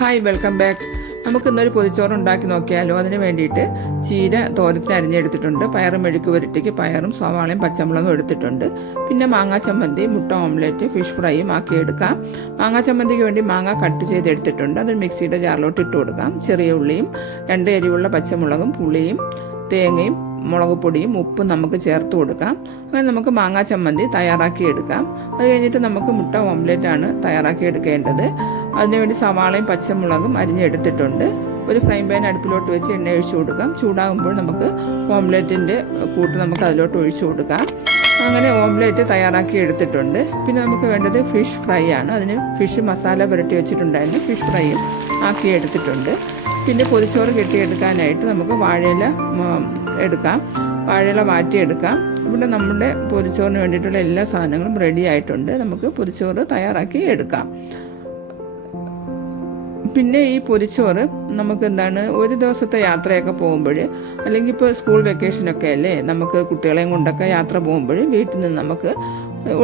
Hi, welcome back. നമുക്കിന്നൊരു പൊതിച്ചോറ് ഉണ്ടാക്കി നോക്കിയാലോ. അതിന് വേണ്ടിയിട്ട് ചീര തോരത്തിന് അരിഞ്ഞെടുത്തിട്ടുണ്ട്. പയറും മെഴുക്ക് പുരട്ടിക്ക് പയറും സവാളയും പച്ചമുളകും എടുത്തിട്ടുണ്ട്. പിന്നെ മാങ്ങാ ചമ്മന്തി, മുട്ട ഓംലെറ്റ്, ഫിഷ് ഫ്രൈയും ആക്കിയെടുക്കാം. മാങ്ങാ ചമ്മന്തിക്ക് വേണ്ടി മാങ്ങ കട്ട് ചെയ്തെടുത്തിട്ടുണ്ട്. അത് മിക്സിയുടെ ജാറിലോട്ട് ഇട്ട് കൊടുക്കാം. ചെറിയ ഉള്ളിയും 2 എരിവുള്ള പച്ചമുളകും പുളിയും തേങ്ങയും മുളക് പൊടിയും ഉപ്പും നമുക്ക് ചേർത്ത് കൊടുക്കാം. അങ്ങനെ നമുക്ക് മാങ്ങാ ചമ്മന്തി തയ്യാറാക്കി എടുക്കാം. അത് കഴിഞ്ഞിട്ട് നമുക്ക് മുട്ട ഓംലെറ്റാണ് തയ്യാറാക്കി എടുക്കേണ്ടത്. അതിനുവേണ്ടി സവാളയും പച്ചമുളകും അരിഞ്ഞെടുത്തിട്ടുണ്ട്. ഒരു ഫ്രൈ പാൻ അടുപ്പിലോട്ട് വെച്ച് എണ്ണ ഒഴിച്ചു കൊടുക്കാം. ചൂടാകുമ്പോൾ നമുക്ക് ഓംലെറ്റിൻ്റെ കൂട്ട് നമുക്ക് അതിലോട്ട് ഒഴിച്ചു കൊടുക്കാം. അങ്ങനെ ഓംലെറ്റ് തയ്യാറാക്കി എടുത്തിട്ടുണ്ട്. പിന്നെ നമുക്ക് വേണ്ടത് ഫിഷ് ഫ്രൈ ആണ്. അതിന് ഫിഷ് മസാല പുരട്ടി വെച്ചിട്ടുണ്ടായിരുന്നു. ഫിഷ് ഫ്രൈയും ആക്കി എടുത്തിട്ടുണ്ട്. പിന്നെ പൊതിച്ചോറ് കെട്ടിയെടുക്കാനായിട്ട് നമുക്ക് വാഴയില എടുക്കാം. വാഴയില വാറ്റിയെടുക്കാം. ഇവിടെ നമ്മുടെ പൊതിച്ചോറിന് വേണ്ടിയിട്ടുള്ള എല്ലാ സാധനങ്ങളും റെഡി ആയിട്ടുണ്ട്. നമുക്ക് പൊതിച്ചോറ് തയ്യാറാക്കി എടുക്കാം. പിന്നെ ഈ പൊതിച്ചോറ് നമുക്ക് ഒരു ദിവസത്തെ യാത്രയൊക്കെ പോകുമ്പോൾ, അല്ലെങ്കിൽ ഇപ്പോൾ സ്കൂൾ വെക്കേഷനൊക്കെ അല്ലേ, നമുക്ക് കുട്ടികളെയും കൊണ്ടൊക്കെ യാത്ര പോകുമ്പോൾ വീട്ടിൽ നിന്ന് നമുക്ക്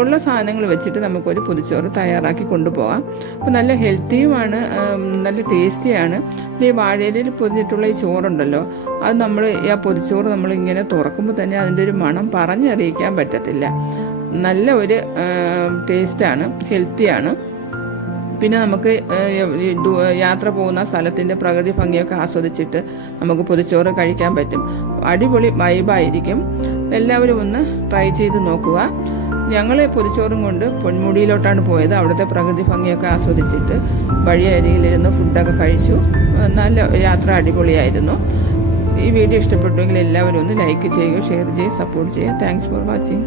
ഉള്ള സാധനങ്ങൾ വെച്ചിട്ട് നമുക്കൊരു പൊതിച്ചോറ് തയ്യാറാക്കി കൊണ്ടുപോകാം. അപ്പോൾ നല്ല ഹെൽത്തിയുമാണ്, നല്ല ടേസ്റ്റിയാണ്. ഈ വാഴയിലയിൽ പൊതിഞ്ഞിട്ടുള്ള ഈ ചോറുണ്ടല്ലോ, അത് ആ പൊതിച്ചോറ് നമ്മളിങ്ങനെ തുറക്കുമ്പോൾ തന്നെ അതിൻ്റെ ഒരു മണം പറഞ്ഞറിയിക്കാൻ പറ്റത്തില്ല. നല്ല ഒരു ടേസ്റ്റാണ്, ഹെൽത്തിയാണ്. പിന്നെ നമുക്ക് യാത്ര പോകുന്ന സ്ഥലത്തിൻ്റെ പ്രകൃതി ഭംഗിയൊക്കെ ആസ്വദിച്ചിട്ട് നമുക്ക് പൊതിച്ചോറ് കഴിക്കാൻ പറ്റും. അടിപൊളി വൈബായിരിക്കും. എല്ലാവരും ഒന്ന് ട്രൈ ചെയ്ത് നോക്കുക. ഞങ്ങൾ പൊതിച്ചോറും കൊണ്ട് പൊന്മുടിയിലോട്ടാണ് പോയത്. അവിടുത്തെ പ്രകൃതി ഭംഗിയൊക്കെ ആസ്വദിച്ചിട്ട് വഴിയരികിലിരുന്ന് ഫുഡൊക്കെ കഴിച്ചു. നല്ല യാത്ര അടിപൊളിയായിരുന്നു. ഈ വീഡിയോ ഇഷ്ടപ്പെട്ടുവെങ്കിൽ എല്ലാവരും ഒന്ന് ലൈക്ക് ചെയ്യുക, ഷെയർ ചെയ്യുക, സപ്പോർട്ട് ചെയ്യുക. Thanks for watching.